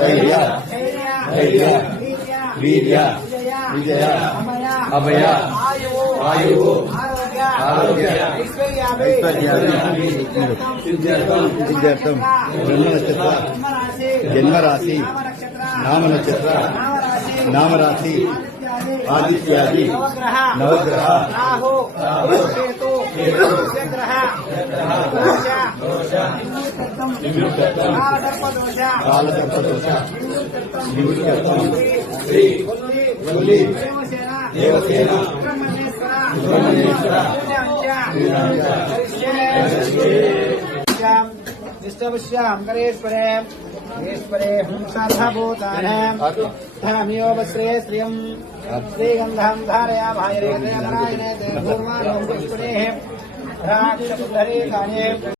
ధైర్య ధైర్య వీర్య విజయ అభయ ఆయువు ఆరోగ్య సిద్ధ్యర్థం జన్మరాశి నామనక్షత్ర నామరాశి ఆదిత్యాది నవగ్రహ కాలసర్పదోష నివృత్తర్థం శ్రీ దేవసేన నిష్టవశ్యాం కరేశ్వరే ఈశ్వరే హంసార్హభూతానామయోపశ్రే శ్రియం శ్రీగంధం ధారయామాయనే నారాయణే దేవూర్వాణోం పుష్పణే రాక్షపుండరీకాణే